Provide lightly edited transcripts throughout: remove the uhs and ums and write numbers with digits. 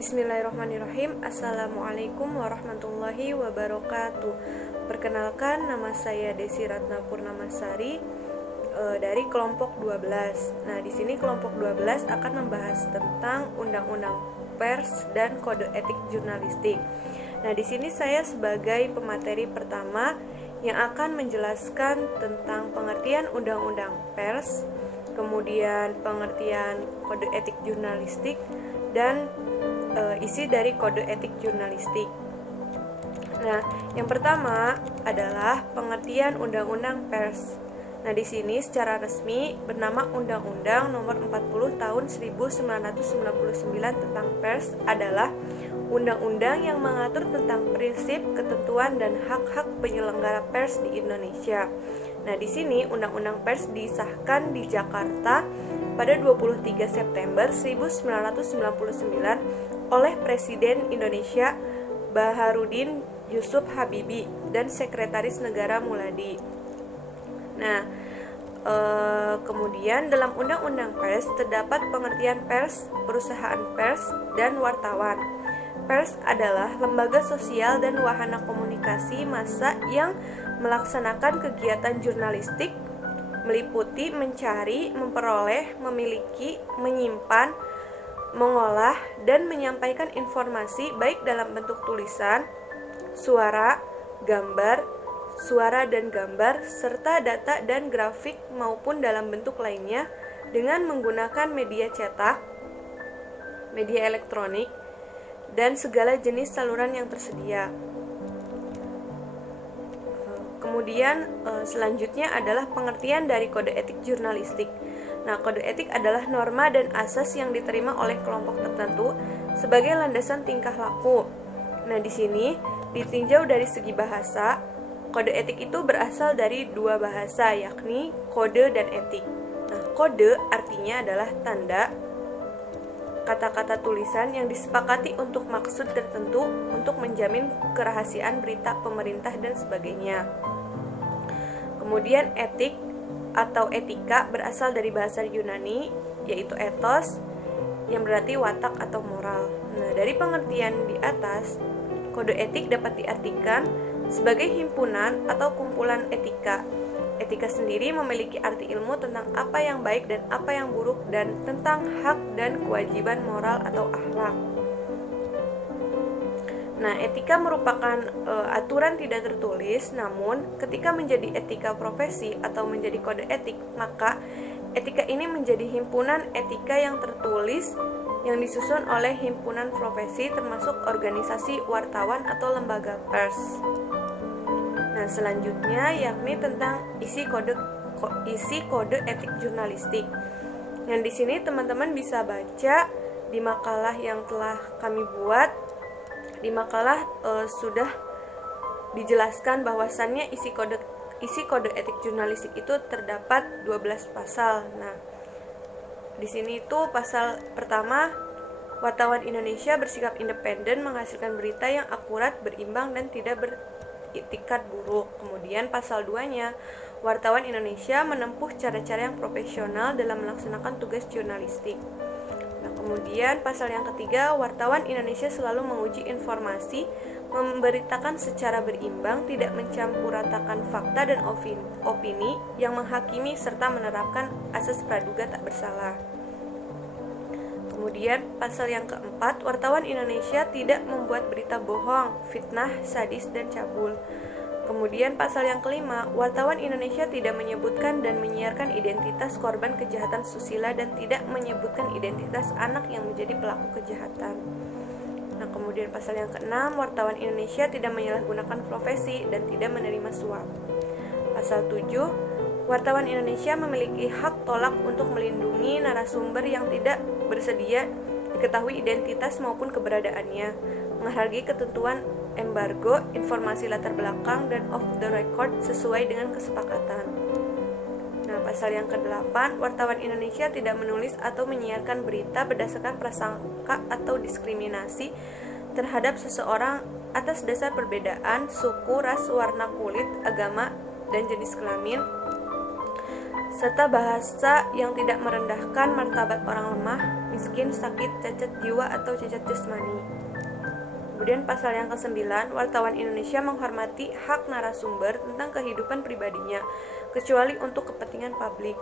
Bismillahirrahmanirrahim. Assalamualaikum warahmatullahi wabarakatuh. Perkenalkan, nama saya Desi Ratna Purnamasari dari kelompok 12. Nah, di sini kelompok 12 akan membahas tentang Undang-Undang Pers dan Kode Etik Jurnalistik. Nah, di sini saya sebagai pemateri pertama yang akan menjelaskan tentang pengertian Undang-Undang Pers, kemudian pengertian Kode Etik Jurnalistik, dan isi dari Kode Etik Jurnalistik. Nah, yang pertama adalah pengertian Undang-Undang Pers. Nah, di sini secara resmi bernama Undang-Undang Nomor 40 Tahun 1999 tentang Pers adalah undang-undang yang mengatur tentang prinsip, ketentuan, dan hak-hak penyelenggara pers di Indonesia. Nah, di sini Undang-Undang Pers disahkan di Jakarta pada 23 September 1999 oleh Presiden Indonesia Baharudin Yusuf Habibie dan Sekretaris Negara Muladi. Nah, kemudian dalam Undang-Undang Pers terdapat pengertian pers, perusahaan pers, dan wartawan. Pers adalah lembaga sosial dan wahana komunikasi massa yang melaksanakan kegiatan jurnalistik meliputi mencari, memperoleh, memiliki, menyimpan, mengolah, dan menyampaikan informasi baik dalam bentuk tulisan, suara, dan gambar, serta data dan grafik maupun dalam bentuk lainnya dengan menggunakan media cetak, media elektronik, dan segala jenis saluran yang tersedia. Kemudian selanjutnya adalah pengertian dari Kode Etik Jurnalistik. Nah, kode etik adalah norma dan asas yang diterima oleh kelompok tertentu sebagai landasan tingkah laku. Nah, di sini ditinjau dari segi bahasa, kode etik itu berasal dari dua bahasa, yakni kode dan etik. Nah, kode artinya adalah tanda, kata-kata tulisan yang disepakati untuk maksud tertentu untuk menjamin kerahasiaan berita pemerintah dan sebagainya. Kemudian etik atau etika berasal dari bahasa Yunani, yaitu ethos, yang berarti watak atau moral. Nah, dari pengertian di atas, kode etik dapat diartikan sebagai himpunan atau kumpulan etika. Etika sendiri memiliki arti ilmu tentang apa yang baik dan apa yang buruk, dan tentang hak dan kewajiban moral atau akhlak. Nah, etika merupakan aturan tidak tertulis, namun ketika menjadi etika profesi atau menjadi kode etik, maka etika ini menjadi himpunan etika yang tertulis yang disusun oleh himpunan profesi termasuk organisasi wartawan atau lembaga pers. Nah, selanjutnya yakni tentang isi kode etik jurnalistik. Yang di sini teman-teman bisa baca di makalah yang telah kami buat. Di makalah sudah dijelaskan bahwasannya isi kode etik jurnalistik itu terdapat 12 pasal. Nah, di sini itu pasal pertama, wartawan Indonesia bersikap independen menghasilkan berita yang akurat, berimbang, dan tidak beritikat buruk. Kemudian pasal 2-nya, wartawan Indonesia menempuh cara-cara yang profesional dalam melaksanakan tugas jurnalistik. Nah, kemudian pasal yang ketiga, wartawan Indonesia selalu menguji informasi, memberitakan secara berimbang, tidak mencampuratakan fakta dan opini yang menghakimi serta menerapkan asas praduga tak bersalah. Kemudian pasal yang keempat, wartawan Indonesia tidak membuat berita bohong, fitnah, sadis, dan cabul. Kemudian pasal yang kelima, wartawan Indonesia tidak menyebutkan dan menyiarkan identitas korban kejahatan susila dan tidak menyebutkan identitas anak yang menjadi pelaku kejahatan. Nah, kemudian pasal yang keenam, wartawan Indonesia tidak menyalahgunakan profesi dan tidak menerima suap. Pasal 7, wartawan Indonesia memiliki hak tolak untuk melindungi narasumber yang tidak bersedia diketahui identitas maupun keberadaannya, menghargai ketentuan embargo, informasi latar belakang, dan off the record sesuai dengan kesepakatan. Nah, pasal yang ke-8, wartawan Indonesia tidak menulis atau menyiarkan berita berdasarkan prasangka atau diskriminasi terhadap seseorang atas dasar perbedaan suku, ras, warna kulit, agama, dan jenis kelamin, serta bahasa yang tidak merendahkan martabat orang lemah, miskin, sakit, cacat jiwa, atau cacat jasmani. Kemudian pasal yang ke-9, wartawan Indonesia menghormati hak narasumber tentang kehidupan pribadinya, kecuali untuk kepentingan publik.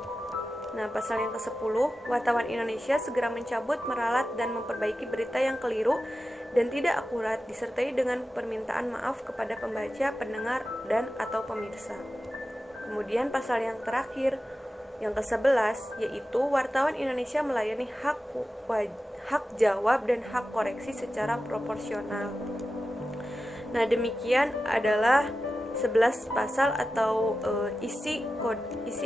Nah, pasal yang ke-10, wartawan Indonesia segera mencabut, meralat, dan memperbaiki berita yang keliru dan tidak akurat, disertai dengan permintaan maaf kepada pembaca, pendengar, dan atau pemirsa. Kemudian pasal yang terakhir, yang ke-11, yaitu wartawan Indonesia melayani hak jawab dan hak koreksi secara proporsional. Nah, demikian adalah 11 pasal atau isi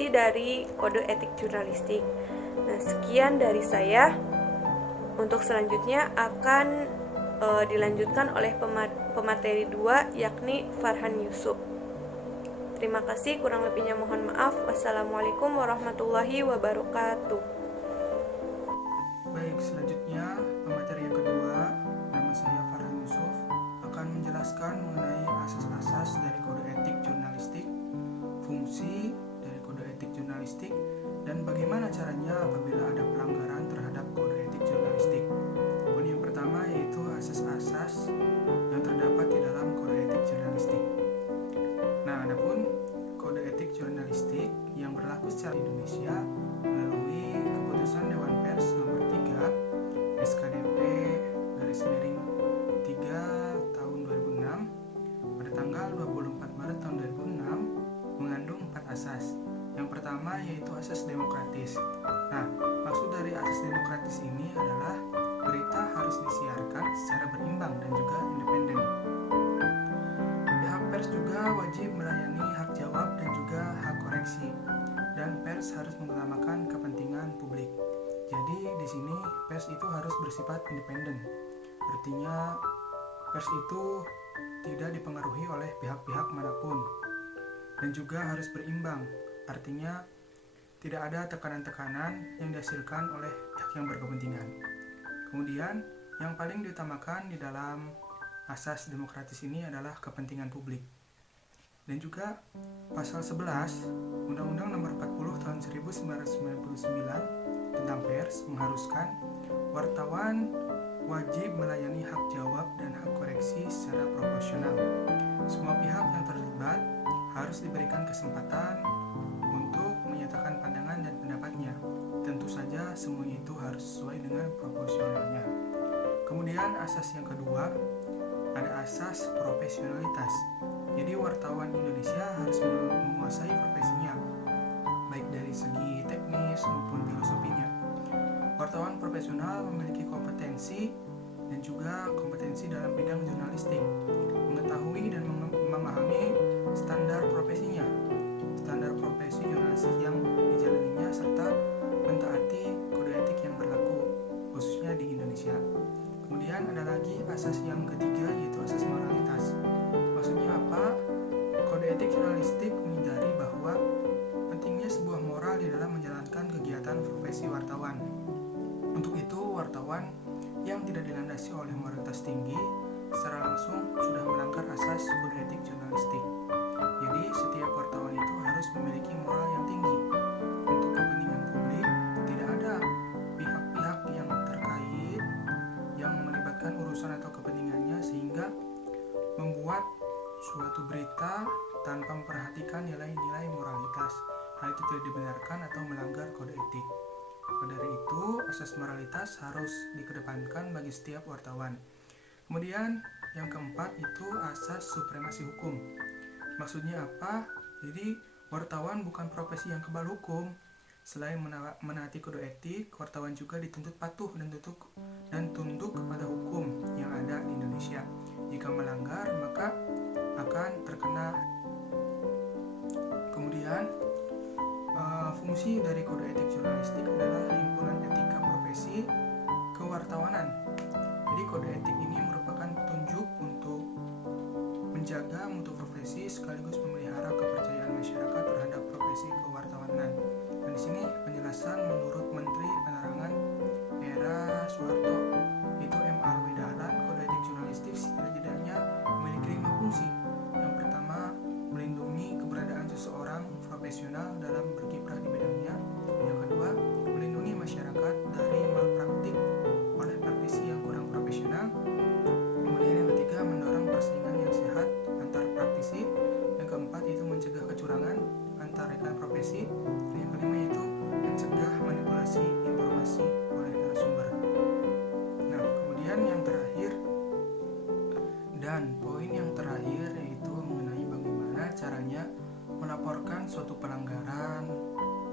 dari kode etik jurnalistik. Nah, sekian dari saya. Untuk selanjutnya akan dilanjutkan oleh pemateri 2, yakni Farhan Yusuf. Terima kasih, kurang lebihnya mohon maaf. Wassalamualaikum warahmatullahi wabarakatuh. Baik, selanjutnya pemateri yang kedua, nama saya Farhan Yusuf, akan menjelaskan mengenai asas-asas dari kode etik jurnalistik, fungsi dari kode etik jurnalistik, dan bagaimana caranya apabila ada pelanggaran terhadap kode etik jurnalistik. Poin yang pertama yaitu asas-asas yang terdapat di dalam kode etik jurnalistik. Nah, adapun kode etik jurnalistik yang berlaku secara Indonesia melalui keputusan Dewan Pers nomor 3 SKDP _3 tahun 2006 pada tanggal 24 Maret tahun 2006 mengandung 4 asas. Yang pertama yaitu asas demokratis. Nah, maksud dari asas demokratis ini adalah berita harus disiarkan secara berimbang dan juga independen. Pihak pers juga wajib melayani hak jawab dan juga hak koreksi, dan pers harus mengutamakan kepentingan publik. Jadi di sini pers itu harus bersifat independen. Artinya pers itu tidak dipengaruhi oleh pihak-pihak manapun dan juga harus berimbang. Artinya tidak ada tekanan-tekanan yang dihasilkan oleh pihak yang berkepentingan. Kemudian yang paling diutamakan di dalam asas demokratis ini adalah kepentingan publik. Dan juga pasal 11 Undang-Undang Nomor 40 Tahun 1999 tentang pers mengharuskan wartawan wajib melayani hak jawab dan hak koreksi secara proporsional. Semua pihak yang terlibat harus diberikan kesempatan untuk menyatakan pandangan dan pendapatnya. Tentu saja semua itu harus sesuai dengan proporsionalnya. Kemudian asas yang kedua, ada asas profesionalitas. Jadi wartawan Indonesia harus menguasai profesinya, baik dari segi teknis maupun filosofinya. Wartawan profesional memiliki kompetensi dan juga kompetensi dalam bidang jurnalistik, mengetahui dan memahami standar profesinya, standar profesi jurnalistik yang dijalaninya, serta mentaati kode etik yang berlaku, khususnya di Indonesia. Kemudian ada lagi asas yang ketiga, yaitu asas moralitas. Maksudnya apa? Kode etik jurnalistik menyadari bahwa pentingnya sebuah moral di dalam menjalankan kegiatan profesi wartawan. Untuk itu, wartawan yang tidak dilandasi oleh moralitas tinggi secara langsung sudah melanggar asas kode etik jurnalistik. Jadi, setiap wartawan itu harus memiliki moral yang tinggi untuk kepentingan publik. Tidak ada pihak-pihak yang terkait yang melibatkan urusan atau kepentingannya sehingga membuat suatu berita tanpa memperhatikan nilai-nilai moralitas. Hal itu tidak dibenarkan atau melanggar kode etik. Pada dari itu, asas moralitas harus dikedepankan bagi setiap wartawan. Kemudian yang keempat itu asas supremasi hukum. Maksudnya apa? Jadi wartawan bukan profesi yang kebal hukum. Selain menaati kode etik, wartawan juga dituntut patuh dan tunduk kepada hukum yang ada di Indonesia. Jika melanggar, maka akan terkena. Kemudian fungsi dari kode etik jurnalistik adalah himpunan etika profesi kewartawanan. Jadi kode etik ini merupakan petunjuk untuk menjaga mutu profesi sekaligus memelihara kepercayaan masyarakat terhadap profesi kewartawanan. Dan di sini penjelasan menurut Menteri Penerangan era Soeharto, itu M.R.W. Dahlan, kode etik jurnalistik setidaknya memiliki 5 fungsi. Yang pertama, melindungi keberadaan seseorang profesional dalam berkiprah di bidangnya. Yang kedua, melindungi masyarakat dari malpraktik Kemudian poin yang terakhir yaitu mengenai bagaimana caranya melaporkan suatu pelanggaran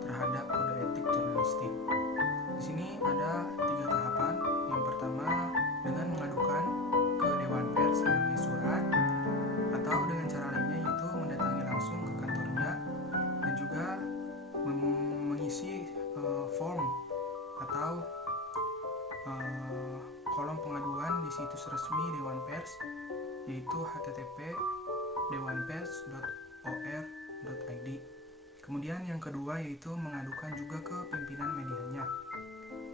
terhadap kode etik jurnalistik. Di sini ada 3 tahapan. Yang pertama dengan mengadukan ke Dewan Pers melalui surat atau dengan cara lainnya yaitu mendatangi langsung ke kantornya dan juga mengisi form atau kolom pengaduan di situs resmi Dewan Pers yaitu http://dewanpers.or.id. Kemudian yang kedua yaitu mengadukan juga ke pimpinan medianya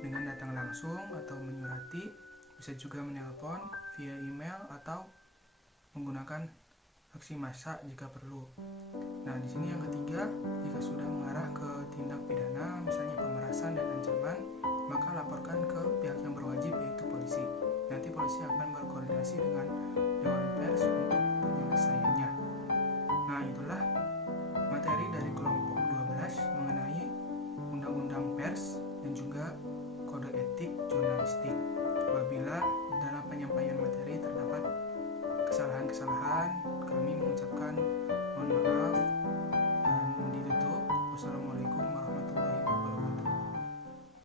dengan datang langsung atau menyurati, bisa juga menelpon via email atau menggunakan aksi massa jika perlu. Nah, di sini yang ketiga, jika sudah mengarah ke tindak pidana, misalnya pemerasan dan ancaman, maka laporkan ke pihak yang berwajib yaitu polisi. Nanti polisi akan berkoordinasi dengan Dewan Pers untuk penyelesaiannya. Nah, itulah materi dari kelompok 12 mengenai Undang-Undang Pers dan juga Kode Etik Jurnalistik. Apabila dalam penyampaian materi terdapat kesalahan-kesalahan, kami mengucapkan